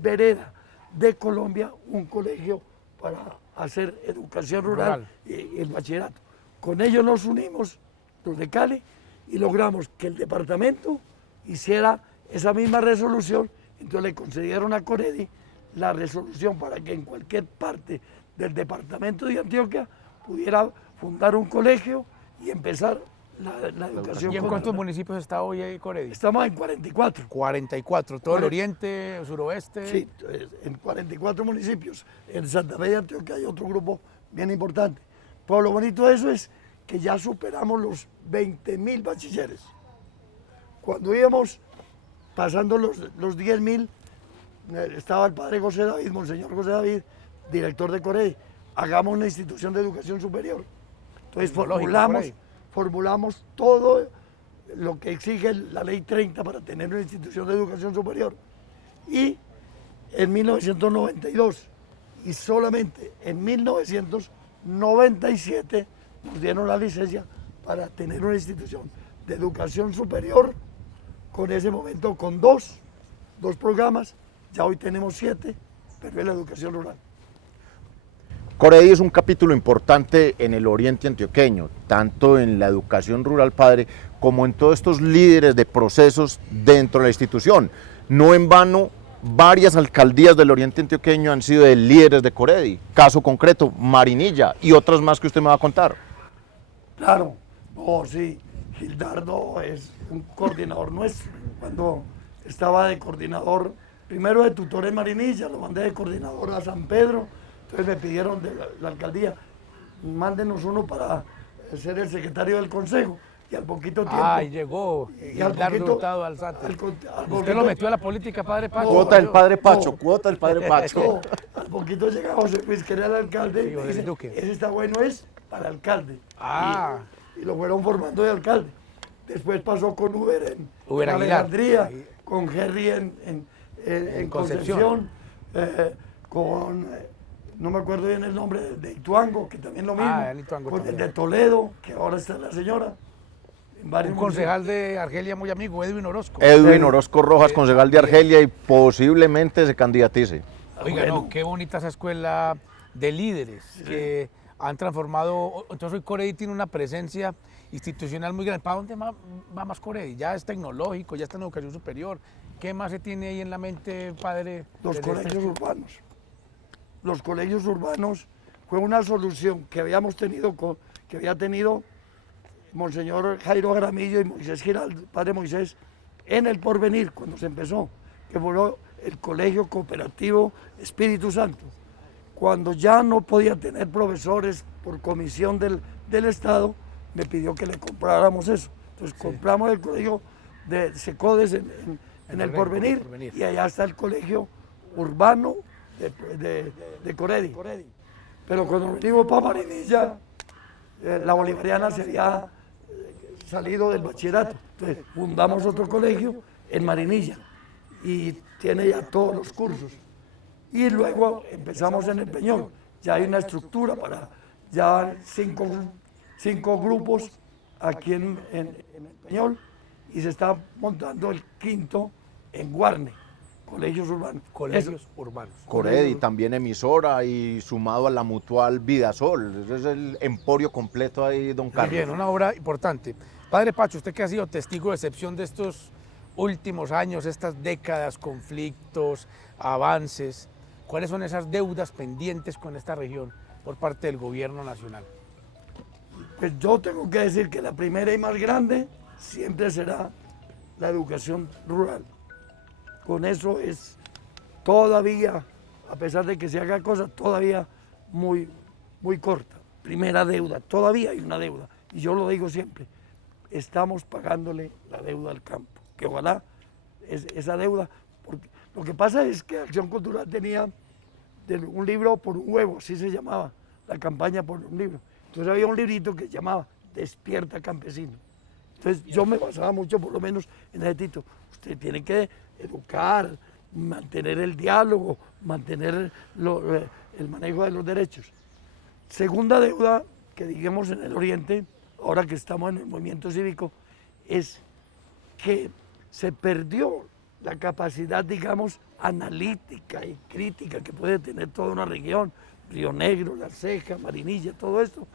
vereda de Colombia un colegio para hacer educación rural. Y el bachillerato. Con ellos nos unimos, los de Cali, y logramos que el departamento hiciera esa misma resolución. Entonces le concedieron a Coredi la resolución para que en cualquier parte del departamento de Antioquia pudiera fundar un colegio y empezar la educación. ¿Y en cuántos municipios está hoy Coredi? Estamos en 44. 44, todo el oriente, el suroeste. Sí, en 44 municipios. En Santa Fe de Antioquia hay otro grupo bien importante. Pero lo bonito de eso es que ya superamos los 20.000 bachilleres. Cuando íbamos pasando los 10.000, estaba el padre José David, Monseñor José David, director de Coredi. Hagamos una institución de educación superior. Entonces formulamos todo lo que exige la ley 30 para tener una institución de educación superior. Y en 1992, y solamente en 1997, nos dieron la licencia para tener una institución de educación superior, con ese momento con dos programas, ya hoy tenemos 7, pero es la educación rural. Coredi es un capítulo importante en el oriente antioqueño, tanto en la educación rural, padre, como en todos estos líderes de procesos dentro de la institución. No en vano, varias alcaldías del oriente antioqueño han sido de líderes de Coredi. Caso concreto, Marinilla y otras más que usted me va a contar. Claro, sí, Gildardo es un coordinador nuestro. Cuando estaba de coordinador, primero de tutor en Marinilla, lo mandé de coordinador a San Pedro. Entonces me pidieron de la alcaldía, mándenos uno para ser el secretario del consejo. Y al poquito tiempo... ¡Ay, llegó! Gildardo Hurtado Alzate. ¿Usted lo metió a la política, padre Pacho? Cuota del padre Pacho, cuota del padre Pacho. Al poquito llega José Luis, que era el alcalde, Sí, y me dice, Duque. ese está bueno, es para alcalde. Ah. Y lo fueron formando de alcalde. Después pasó con Uber Uber en Aguilar. Alejandría, con Jerry en Concepción, con... no me acuerdo bien el nombre, de Ituango, que también lo mismo, el Ituango con también. el de Toledo, que ahora está la señora. En varios Un concejal de Argelia muy amigo, Edwin Orozco. Edwin Orozco Rojas, concejal de Argelia, y posiblemente se candidatice. Oiga, Bueno. no, qué bonita esa escuela de líderes que han transformado. Entonces hoy Coredi tiene una presencia institucional muy grande. ¿Para dónde va más Coredi? Ya es tecnológico, ya está en educación superior. ¿Qué más se tiene ahí en la mente, padre? Los desde colegios urbanos. Los colegios urbanos fue una solución que habíamos tenido, que había tenido Monseñor Jairo Jaramillo y Moisés Giraldo, padre Moisés, en el Porvenir, cuando se empezó, que fue el Colegio Cooperativo Espíritu Santo. Cuando ya no podía tener profesores por comisión del Estado, me pidió que le compráramos eso. Entonces compramos el colegio de Secodes en en el Porvenir, y allá está el colegio urbano de Coredi. Pero cuando venimos para Marinilla, la bolivariana se había salido del bachillerato. Entonces fundamos otro colegio en Marinilla y tiene ya todos los cursos. Y luego empezamos en el Peñol. Ya hay una estructura para ya cinco grupos aquí en el Peñol, y se está montando el quinto en Guarne, colegios urbanos. Coredi, también emisora y sumado a la Mutual Vidasol. Ese es el emporio completo ahí, don Carlos. Bien, una obra importante. Padre Pacho, usted que ha sido testigo de excepción de estos últimos años, estas décadas, conflictos, avances, ¿cuáles son esas deudas pendientes con esta región por parte del gobierno nacional? Pues yo tengo que decir que la primera y más grande siempre será la educación rural. Con eso es todavía, a pesar de que se haga cosas, todavía muy corta. Primera deuda, todavía hay una deuda. Y yo lo digo siempre, estamos pagándole la deuda al campo. Que ojalá esa deuda, porque lo que pasa es que Acción Cultural tenía un libro por un huevo, así se llamaba, la campaña por un libro. Entonces había un librito que se llamaba Despierta Campesino. Entonces yo me basaba mucho, por lo menos, en ese título. Usted tiene que educar, mantener el diálogo, mantener el manejo de los derechos. Segunda deuda que digamos en el Oriente, ahora que estamos en el movimiento cívico, es que se perdió la capacidad, digamos, analítica y crítica que puede tener toda una región, Río Negro, La Ceja, Marinilla, todo esto,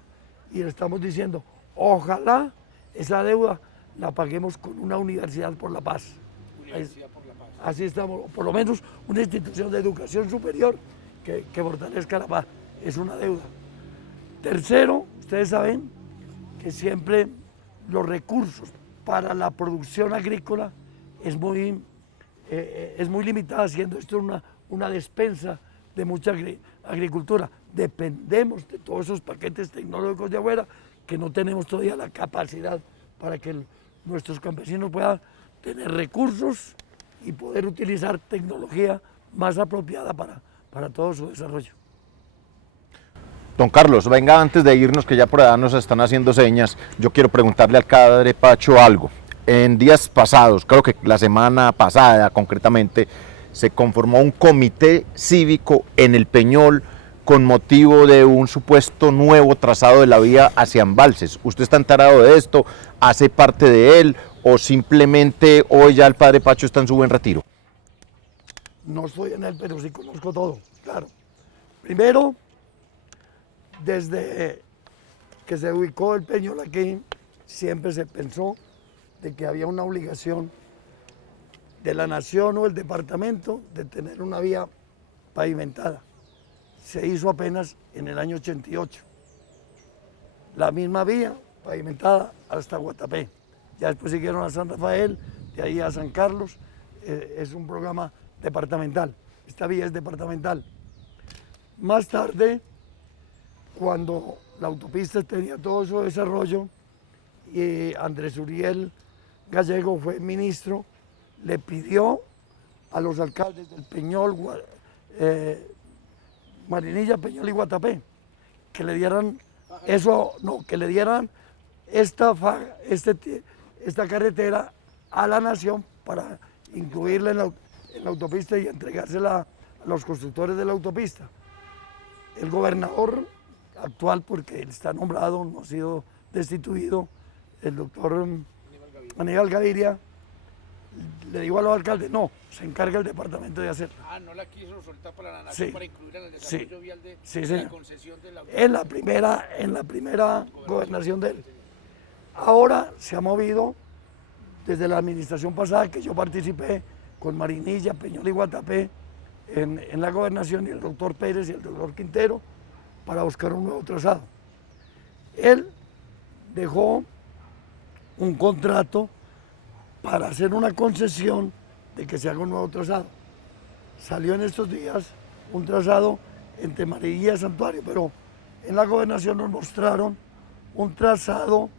y le estamos diciendo, ojalá esa deuda la paguemos con una universidad por la paz. Así estamos, por lo menos una institución de educación superior que fortalezca la paz, es una deuda. Tercero, ustedes saben que siempre los recursos para la producción agrícola es muy limitada, siendo esto una despensa de mucha agricultura. Dependemos de todos esos paquetes tecnológicos de afuera que no tenemos todavía la capacidad para que nuestros campesinos puedan tener recursos y poder utilizar tecnología más apropiada para todo su desarrollo. Don Carlos, venga, antes de irnos, que ya por allá nos están haciendo señas, yo quiero preguntarle al padre Pacho algo. En días pasados, creo que la semana pasada concretamente, se conformó un comité cívico en el Peñol con motivo de un supuesto nuevo trazado de la vía hacia Embalses. ¿Usted está enterado de esto? ¿Hace parte de él? ¿O simplemente hoy ya el padre Pacho está en su buen retiro? No estoy en él, pero sí conozco todo, claro. Primero, desde que se ubicó el Peñol aquí, siempre se pensó de que había una obligación de la nación o el departamento de tener una vía pavimentada. Se hizo apenas en el año 88. La misma vía pavimentada hasta Guatapé. Ya después siguieron a San Rafael, de ahí a San Carlos. Es un programa departamental. Esta vía es departamental. Más tarde, cuando la autopista tenía todo su desarrollo y Andrés Uriel Gallego fue ministro, le pidió a los alcaldes del Peñol, Marinilla, Peñol y Guatapé que le dieran que le dieran esta carretera a la nación para incluirla en la autopista y entregársela a los constructores de la autopista. El gobernador actual, porque él está nombrado, no ha sido destituido, el doctor Aníbal Gaviria, le digo a los alcaldes, no, se encarga el departamento de hacerlo. No la quiso soltar para la nación, sí, para incluir en el desarrollo vial de la concesión de la... En la primera gobernación de él. Ahora se ha movido desde la administración pasada que yo participé con Marinilla, Peñol y Guatapé en la gobernación, y el doctor Pérez y el doctor Quintero, para buscar un nuevo trazado. Él dejó un contrato para hacer una concesión de que se haga un nuevo trazado. Salió en estos días un trazado entre Marinilla y Santuario, pero en la gobernación nos mostraron un trazado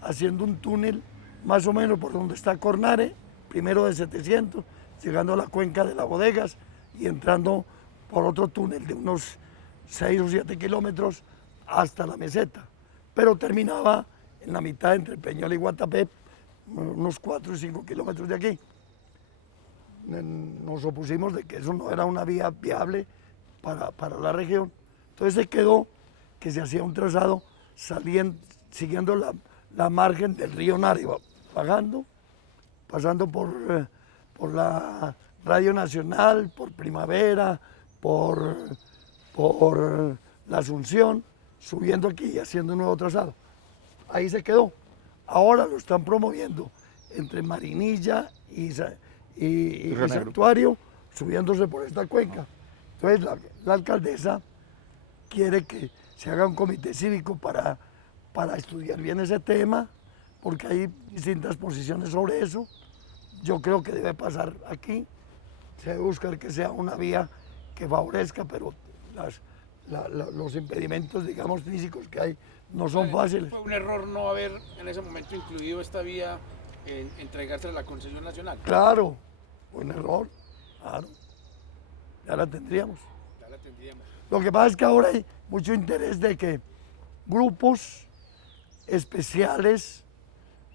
haciendo un túnel más o menos por donde está Cornare, primero de 700, llegando a la cuenca de las bodegas y entrando por otro túnel de unos 6 o 7 kilómetros hasta la meseta, pero terminaba en la mitad entre Peñol y Guatapé, unos 4 o 5 kilómetros de aquí. Nos opusimos de que eso no era una vía viable para la región, entonces se quedó que se hacía un trazado siguiendo la margen del río Nariva, bajando, pasando por la Radio Nacional, por Primavera, por la Asunción, subiendo aquí y haciendo un nuevo trazado. Ahí se quedó. Ahora lo están promoviendo entre Marinilla y Santuario, subiéndose por esta cuenca. Entonces la alcaldesa quiere que se haga un comité cívico para estudiar bien ese tema, porque hay distintas posiciones sobre eso. Yo creo que debe pasar aquí, se debe buscar que sea una vía que favorezca, pero los impedimentos, digamos, físicos que hay no son fáciles. ¿Fue un error no haber en ese momento incluido esta vía en entregarse a la concesión nacional? Claro, fue un error, claro, ya la tendríamos. Ya la tendríamos. Lo que pasa es que ahora hay mucho interés de que grupos especiales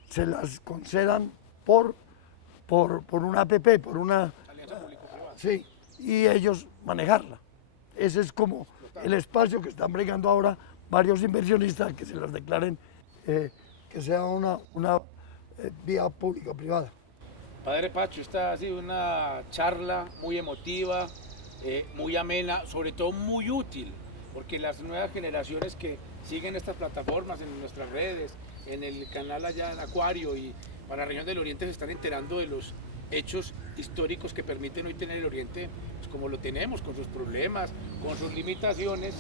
se las concedan por una APP, por una Alianza público-privada. sí, y ellos manejarla. Ese es como el espacio que están bregando ahora varios inversionistas que se las declaren que sea una vía público-privada. Padre Pacho, esta ha sido una charla muy emotiva, muy amena, sobre todo muy útil, porque las nuevas generaciones que siguen estas plataformas en nuestras redes, en el canal allá en Acuario y para la región del Oriente se están enterando de los hechos históricos que permiten hoy tener el Oriente pues, como lo tenemos, con sus problemas, con sus limitaciones,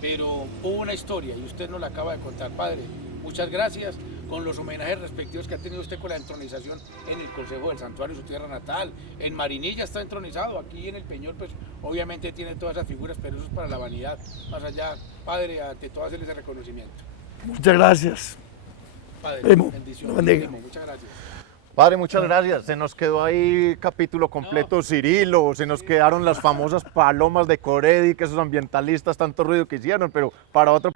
pero hubo una historia y usted nos la acaba de contar, padre. Muchas gracias, con los homenajes respectivos que ha tenido usted con la entronización en el Consejo del Santuario, su tierra natal. En Marinilla está entronizado, aquí en el Peñol, pues obviamente tiene todas esas figuras, pero eso es para la vanidad. Más allá, padre, ante todo hacerle ese reconocimiento. Muchas gracias. Padre, Primo, bendiciones. lo bendiga. Primo, muchas gracias. Padre, muchas gracias. Se nos quedó ahí capítulo completo Cirilo, se nos quedaron las famosas palomas de Coredi, que esos ambientalistas tanto ruido que hicieron, pero para otro...